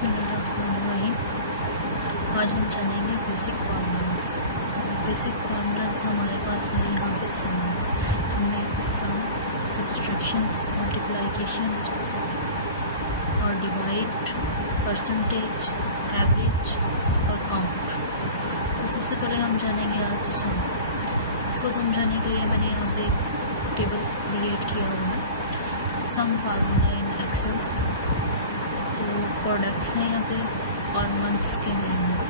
बिस्मिल्लाहिर्रहमानिर्रहीम। आज हम जानेंगे बेसिक फार्मूलाज। बेसिक फार्मूलाज हमारे पास है यहाँ पे सम्स, हमें सम, सब्सट्रैक्शंस, मल्टीप्लिकेशंस और डिवाइड, परसेंटेज, एवरेज और काउंट। तो सबसे पहले हम जानेंगे आज सम। इसको समझाने के लिए मैंने यहाँ पे एक टेबल क्रिएट किया हुआ है, सम फार्मूला इन एक्सेल। तो प्रोडक्ट्स हैं यहाँ पे और मंथ्स के नेम है।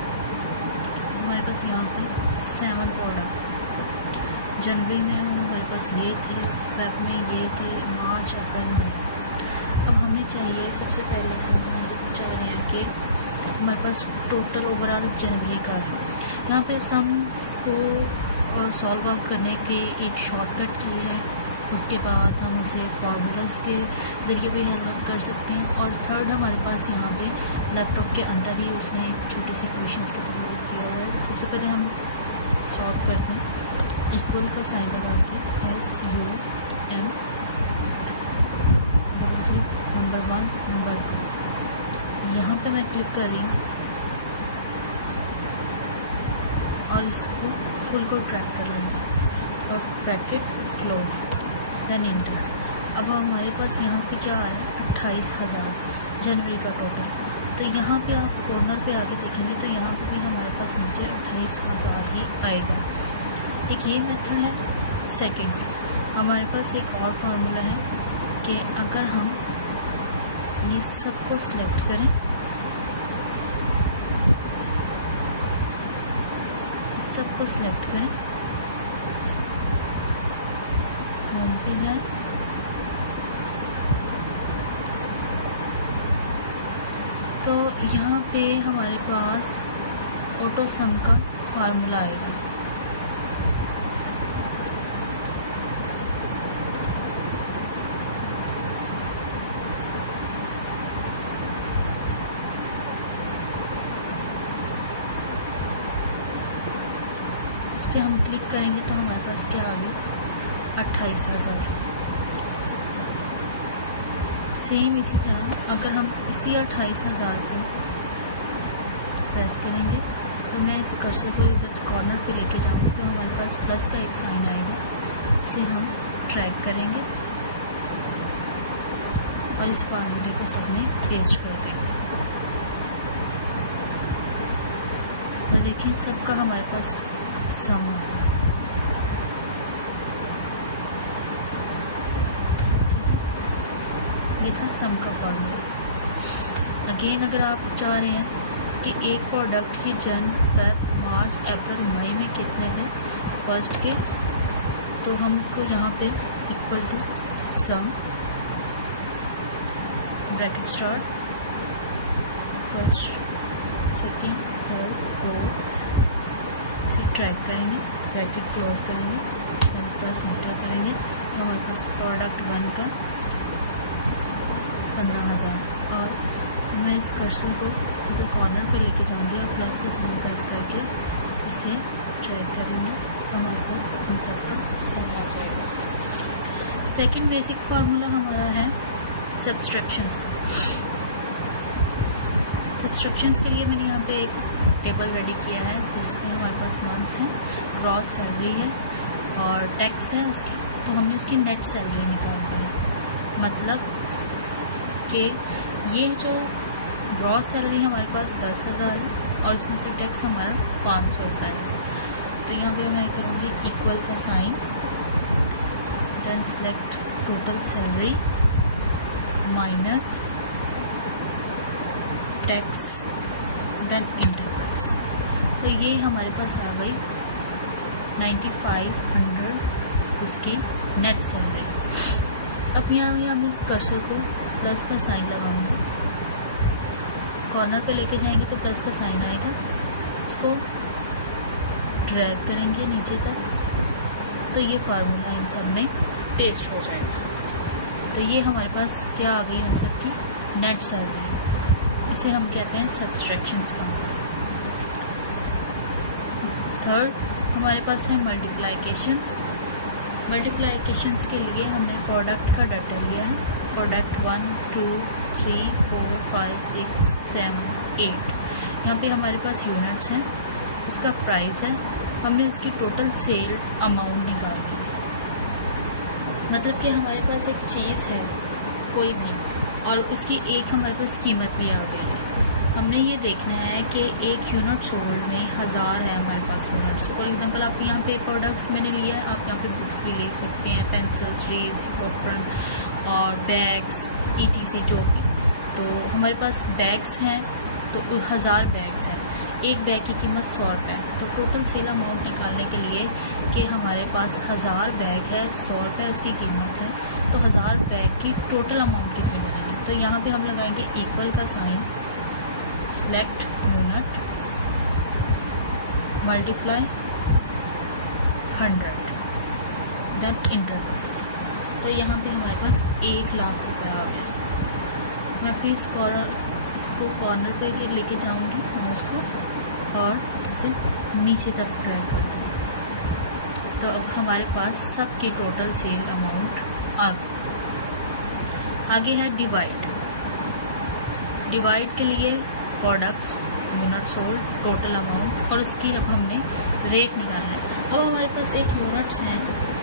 हमारे पास यहाँ पे 7 प्रोडक्ट, जनवरी में हमारे पास ये थे, फेब में ये थे, मार्च अप्रैल में। अब हमें चाहिए सबसे पहले हम चाह रहे हैं कि हमारे पास टोटल ओवरऑल जनवरी का है। यहाँ पे सम्स को सॉल्व आउट करने के एक शॉर्टकट की है, उसके बाद हम उसे फार्मूलाज के ज़रिए भी हेल्प कर सकते हैं। और थर्ड हमारे पास यहाँ पे लैपटॉप के अंदर ही उसने एक छोटी सी क्वेश्चंस के थ्रू किया हुआ है। सबसे पहले हम सॉल्व करते हैं, इक्वल का साइन लगा के SUM नंबर 1 नंबर 2 यहाँ पे मैं क्लिक कर रही हूँ और इसको फुल को ट्रैक कर लेंगे और ब्रैकेट क्लोज, देन इंटर। अब हमारे पास यहाँ पे क्या आ रहा है, 28,000 जनवरी का टोटल। तो यहाँ पे आप कॉर्नर पे आके देखेंगे तो यहाँ पे भी हमारे पास नीचे 28,000 ही आएगा। एक ये मेथड है। सेकंड, हमारे पास एक और फार्मूला है कि अगर हम ये सबको सिलेक्ट करें, सबको सिलेक्ट करें, होम पे जाएं, तो यहाँ पे हमारे पास ऑटो सम का फार्मूला आएगा। इस पे हम क्लिक करेंगे तो हमारे पास क्या आ गया, 28,000। सेम इसी तरह अगर हम इसी 28,000 को प्रेस करेंगे तो मैं इस कर्सर को इधर कॉर्नर पे लेके जाऊंगी तो हमारे पास प्लस का एक साइन आएगा, इसे हम ट्रैक करेंगे और इस फार्मूले को सब में पेस्ट कर देंगे। और देखिए सबका हमारे पास सम आ गया। ये था सम का फार्मूला। अगेन अगर आप चाह रहे हैं कि एक प्रोडक्ट की जन, फेब, मार्च, अप्रैल, मई में कितने थे फर्स्ट के, तो हम इसको यहाँ पे equal to sum bracket start first, second, third, fourth, इसे ट्रैक करेंगे, ब्रैकेट क्लोज करेंगे, देन प्लस एंटर करेंगे तो हमारे पास प्रोडक्ट 1 का 15,000। और मैं इस कर्सर को इधर कॉर्नर पे लेके जाऊंगी और प्लस का साइन प्रेस करके इसे ट्रैक करेंगे तो हमारे पास इन सब का सम आ जाएगा। सेकंड बेसिक फार्मूला हमारा है सब्सट्रैक्शंस का। सब्सट्रैक्शंस के लिए मैंने यहाँ पे एक टेबल रेडी किया है जिसमें हमारे पास मंथ्स हैं, ग्रॉस सैलरी है और टैक्स है उसके, तो हमने उसकी नेट सैलरी निकालनी है। मतलब कि ये जो ग्रॉस सैलरी हमारे पास 10,000 है और इसमें से टैक्स हमारा 500 रुपये है। तो यहाँ पे मैं करूँगी इक्वल का sign, then select total salary minus tax, then enter tax. तो ये हमारे पास आ गई 9500 उसकी नेट सैलरी। अब यहाँ हम इस कर्सर को प्लस का साइन लगाऊंगे, कॉर्नर पे लेके जाएंगे तो प्लस का साइन आएगा, उसको ड्रैग करेंगे नीचे तक तो ये फार्मूला इन सब में पेस्ट हो जाएगा। तो ये हमारे पास क्या आ गई, हम सब की नेट सैलरी। इसे हम कहते हैं सब्सट्रैक्शंस का। थर्ड हमारे पास है मल्टीप्लिकेशंस। मल्टीप्लिकेशंस के लिए हमने प्रोडक्ट का डाटा लिया है, प्रोडक्ट 1 2 3 4 5 6 7, 8. यहाँ पे हमारे पास यूनिट्स हैं, उसका प्राइस है, हमने उसकी टोटल सेल अमाउंट निकाली है। मतलब कि हमारे पास एक चीज़ है कोई भी और उसकी एक हमारे पास कीमत भी आ गई है। हमने ये देखना है कि एक यूनिट सोल्ड में 1000 है हमारे पास यूनिट्स। फॉर एग्जांपल आप यहाँ पे प्रोडक्ट्स मैंने लिया है, आप यहाँ पे बुक्स भी ले सकते हैं, पेंसिल्स, रेज, कॉटन और बैग्स ETC जो भी। तो हमारे पास बैग्स हैं तो 1000 बैग्स हैं, एक बैग की कीमत 100 रुपये है। तो टोटल सेल अमाउंट निकालने के लिए कि हमारे पास 1000 बैग है, 100 रुपये उसकी कीमत है, तो 1000 बैग की टोटल अमाउंट कितनी बनेगी। तो यहाँ पे हम लगाएंगे इक्वल का sign, select unit, multiply 100, then enter. तो यहाँ पे हमारे पास 1 लाख रुपये आ गया। मैं प्लीज़ इसको कॉर्नर पे लेके जाऊँगी माउस को और इसे नीचे तक ड्रैग कर दूँगी। तो अब हमारे पास सबकी टोटल सेल अमाउंट आ गई। आगे है डिवाइड। डिवाइड के लिए products, unit sold, total amount और उसकी अब हमने रेट निकालना है। अब हमारे पास एक यूनिट्स हैं,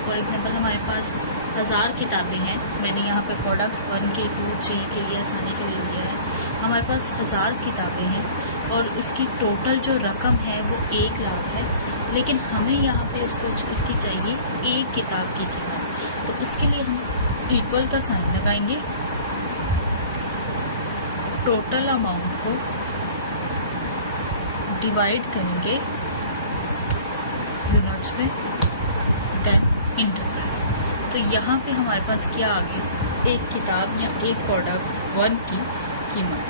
फॉर एग्जांपल हमारे पास 1000 किताबें हैं। मैंने यहाँ पे प्रोडक्ट्स 1 के 2 3 के लिए आसानी के लिए लिया है। हमारे पास 1000 किताबें हैं और उसकी टोटल जो रकम है वो 1 लाख है, लेकिन हमें यहाँ पे उसकी चाहिए एक किताब की कीमत। तो उसके लिए हम इक्वल का साइन लगाएंगे, टोटल अमाउंट को डिवाइड करेंगे यूनिट्स में, देन इंटर प्रेस। तो यहाँ पे हमारे पास क्या आ गया, एक किताब या एक प्रोडक्ट 1 की कीमत।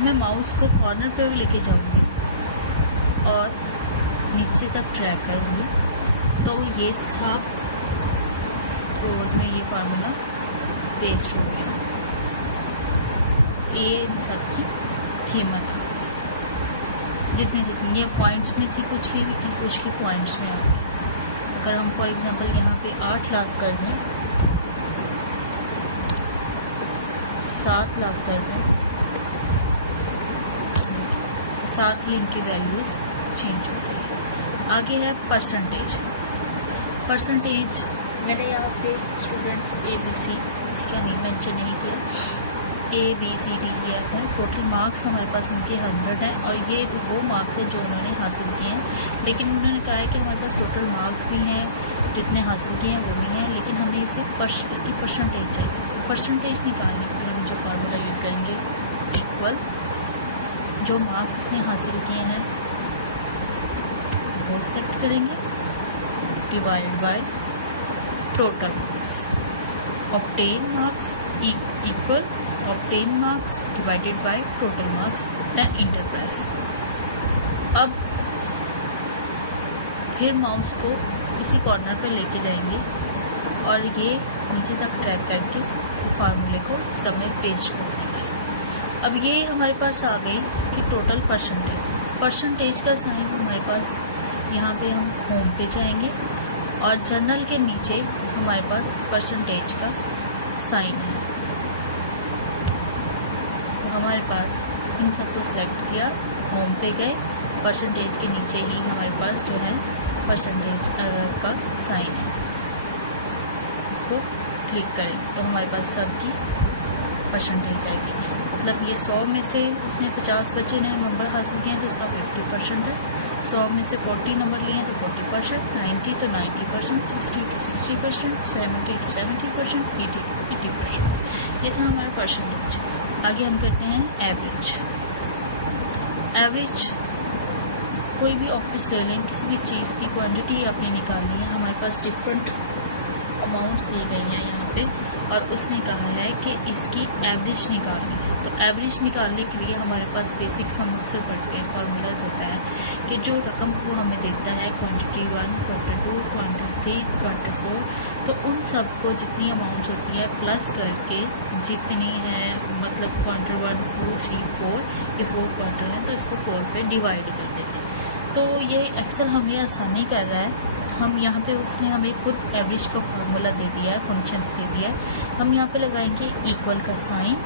मैं माउस को कॉर्नर पर भी लेके जाऊँगी और नीचे तक ड्रैग करूँगी तो ये सब रोज में ये फार्मूला पेस्ट हो गया। ये इन सब की कीमत जितनी ये पॉइंट्स में थी, कुछ की पॉइंट्स में आ गई। अगर हम फॉर एग्जांपल यहाँ पे 8 लाख कर दें, 7 लाख कर दें, तो साथ ही इनकी वैल्यूज़ चेंज हो गई। आगे है परसेंटेज। परसेंटेज मैंने यहाँ पे स्टूडेंट्स ABC इसका नहीं मेंशन नहीं किया, ABCDEF है। टोटल मार्क्स हमारे पास इनके 100 हैं और ये वो मार्क्स हैं जो उन्होंने हासिल किए हैं। लेकिन उन्होंने कहा है कि हमारे पास टोटल मार्क्स भी हैं, जितने हासिल किए हैं वो भी हैं, लेकिन हमें इसकी परसेंटेज चाहिए। तो परसेंटेज निकालने के लिए हम जो फार्मूला यूज़ करेंगे, इक्वल जो मार्क्स उसने हासिल किए हैं वो सेलेक्ट करेंगे, divide by total marks, obtain marks equal obtain marks divided by total marks, then enter press. अब फिर माउस को उसी कॉर्नर पर लेके जाएंगे और ये नीचे तक ड्रैग करके फार्मूले को सब में पेस्ट कर देंगे। अब ये हमारे पास आ गई कि टोटल परसेंटेज का साइन हमारे पास यहाँ पे हम होम पे जाएंगे और जर्नल के नीचे हमारे पास परसेंटेज का साइन है। तो हमारे पास इन सबको सिलेक्ट किया, होम पे गए, परसेंटेज के नीचे ही हमारे पास जो है परसेंटेज का साइन है, उसको क्लिक करें तो हमारे पास सबकी परसेंटेज आएगी। मतलब ये 100 में से उसने 50 बच्चे ने नंबर हासिल किए हैं तो उसका 50% है, 100 में से 40 नंबर लिए हैं तो 40%, 90 तो 90%, 60 to 60%, 70 to 70%, 80 to 80%। ये था हमारा परसेंटेज। आगे हम करते हैं एवरेज। एवरेज कोई भी ऑफिस ले लें, किसी भी चीज़ की क्वांटिटी आपने निकालनी है, हमारे पास डिफरेंट अमाउंट्स दी गई हैं यहाँ पे और उसने कहा है कि इसकी एवरेज निकालनी है। तो एवरेज निकालने के लिए हमारे पास बेसिक्स हम अक्सर पढ़ते हैं, फार्मूलाज होता है कि जो रकम वो हमें देता है क्वांटिटी 1, क्वांटिटी 2, क्वांटिटी 3, क्वांटिटी 4, तो उन सब को जितनी अमाउंट्स होती है प्लस करके जितनी है, मतलब क्वांटिटी 1, 2, 3, 4, ये 4 क्वार्टर हैं तो इसको 4 पे डिवाइड कर देते हैं। तो ये एक्सेल हमें आसानी कर रहा है। हम यहाँ पे उसने हमें खुद एवरेज का फार्मूला दे दिया है, फंक्शंस दे दिया है। हम यहाँ पे लगाएंगे इक्वल का साइन,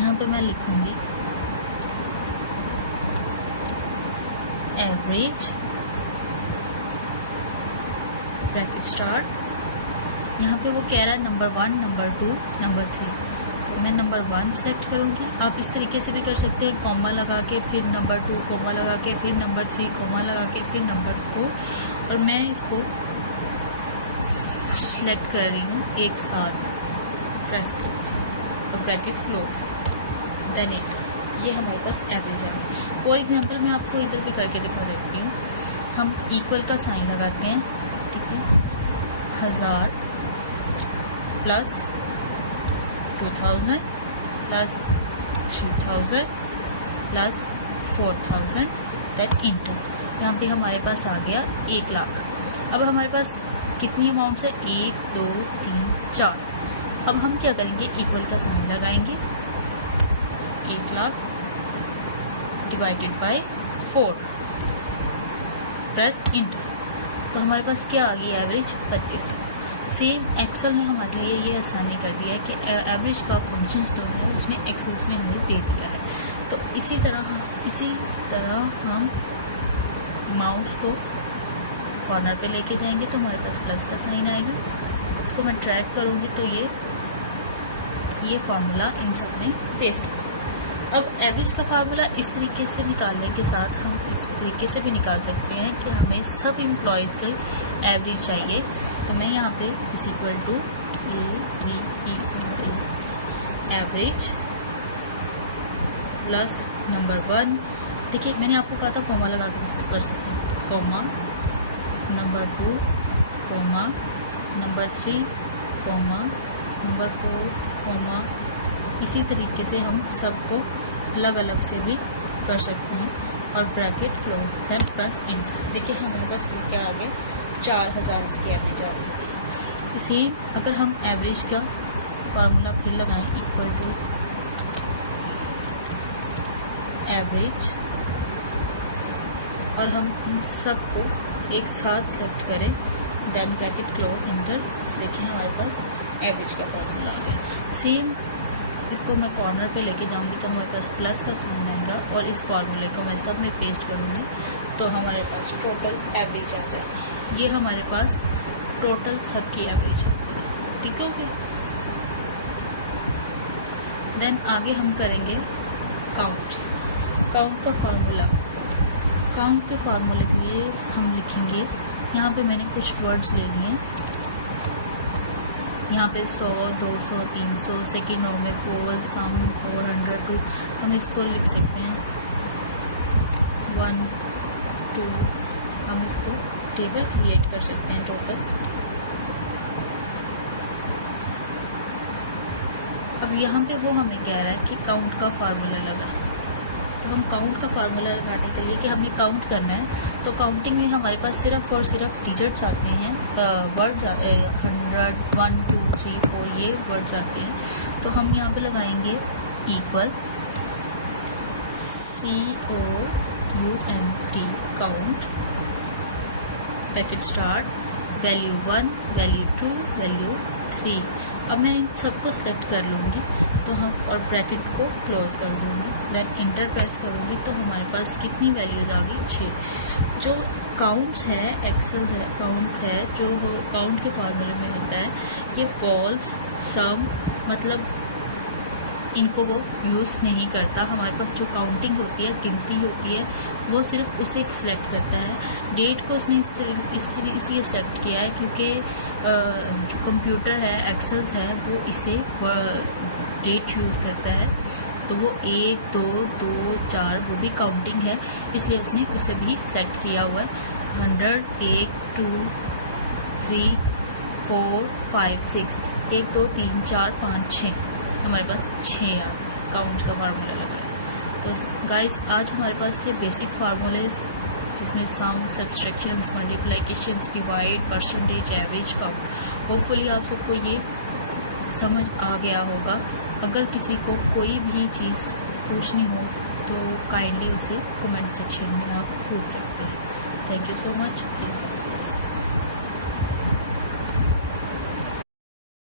यहाँ पे मैं लिखूँगी एवरेज ब्रैकेट स्टार्ट, यहाँ पे वो कह रहा है नंबर 1, नंबर 2, नंबर 3, तो मैं नंबर 1 सेलेक्ट करूँगी। आप इस तरीके से भी कर सकते हैं, कॉमा लगा के फिर नंबर 2, कॉमा लगा के फिर नंबर 3, कॉमा लगा के फिर नंबर 4, और मैं इसको सेलेक्ट कर रही हूँ एक साथ, प्रेस और ब्रैकेट क्लोज, देन इट। ये हमारे पास एवरेज है। फॉर एग्जांपल मैं आपको इधर भी करके दिखा देती हूँ। हम इक्वल का साइन लगाते हैं, ठीक है, 1000 plus 2000 plus 3000 plus 4000, that inter. यहाँ पे हमारे पास आ गया 1 लाख। अब हमारे पास कितनी अमाउंट्स है, 1 2 3 4। अब हम क्या करेंगे, इक्वल का साइन लगाएंगे, 1 lakh divided by 4, press inter. तो हमारे पास क्या आ गई, एवरेज 25। सेम एक्सेल ने हमारे लिए ये आसानी कर दिया है कि एवरेज का फंक्शंस जो है उसने एक्सेल्स में हमें दे दिया है। तो इसी तरह हम माउस को कॉर्नर पे लेके जाएंगे तो हमारे पास प्लस का साइन आएगा। इसको मैं ट्रैक करूँगी तो ये फार्मूला इन सब में पेस्ट होगा। अब एवरेज का फार्मूला इस तरीके से निकालने के साथ हम इस तरीके से भी निकाल सकते हैं कि हमें सब एम्प्लॉयज़ के एवरेज चाहिए। तो मैं यहाँ पे is equal to average plus number 1। देखिए मैंने आपको कहा था कॉमा लगा के कर सकते हैं, comma number 2, comma number 3, comma number 4, comma. इसी तरीके से हम सबको अलग अलग से भी कर सकते हैं, और bracket close, then press enter. देखिए हमारे पास क्या आ गया, 4000 इसकी एवरेज आ सकती है। इसी अगर हम एवरेज का फार्मूला फिर लगाएं, इक्वल टू एवरेज, और हम इन सबको एक साथ सेलेक्ट करें, देन ब्रैकेट क्लोज, इंटर। देखिए हमारे पास एवरेज का फार्मूला आ गया। सेम इसको मैं कॉर्नर पे लेके जाऊंगी तो हमारे पास प्लस का साइन आएगा, और इस फार्मूले को मैं सब में पेस्ट करूंगी तो हमारे पास टोटल एवरेज आ जाएगी। ये हमारे पास टोटल सबकी एवरेज आ गई, ठीक है, ओके। देन आगे हम करेंगे काउंट्स। काउंट का फार्मूला, काउंट के फार्मूले के लिए हम लिखेंगे, यहाँ पे मैंने कुछ वर्ड्स ले लिए हैं, यहाँ पे 100 200 300 सेकेंड रो में 4 सम 400 2, हम इसको लिख सकते हैं 1 2। हम इसको टेबल क्रिएट कर सकते हैं टोटल। अब यहाँ पे वो हमें कह रहा है कि काउंट का फार्मूला लगा, तो हम काउंट का फार्मूला लगाने के लिए कि हमें काउंट करना है, तो काउंटिंग में हमारे पास सिर्फ और सिर्फ डिजिट्स आते हैं, वर्ड 100 1 2 3 4 ये वर्ड्स आते हैं। तो हम यहाँ पे लगाएंगे equal COUNT, count, bracket start, value 1, value 2, value 3। अब मैं इन सबको सेलेक्ट कर लूँगी तो हम, और ब्रैकेट को क्लोज कर दूँगी, देन इंटर प्रेस करूँगी तो हमारे पास कितनी वैल्यूज आ गई, 6। जो काउंट्स है, एक्सेल्स है, काउंट है, जो काउंट के फार्मूले में होता है, ये फॉल्स, सम, मतलब इनको वो यूज़ नहीं करता। हमारे पास जो काउंटिंग होती है, गिनती होती है, वो सिर्फ उसे सिलेक्ट करता है। डेट को उसने इसलिए सिलेक्ट किया है क्योंकि जो कंप्यूटर है, एक्सेल्स है, वो इसे डेट यूज़ करता है, तो वो 1 2 2 4 वो भी काउंटिंग है, इसलिए उसने उसे भी सिलेक्ट किया हुआ है। 100 1 2 3 4 5 6 1 2 3 4 5 6, हमारे पास 6 काउंट्स का फार्मूला लगा है। तो गाइस आज हमारे पास थे बेसिक फार्मूलेज, जिसमें sum, subtractions, multiplications, divide, percentage, average, count. Hopefully आप सबको ये समझ आ गया होगा। अगर किसी को कोई भी चीज़ पूछनी हो तो काइंडली उसे कमेंट सेक्शन में आप पूछ सकते हैं। Thank you so much.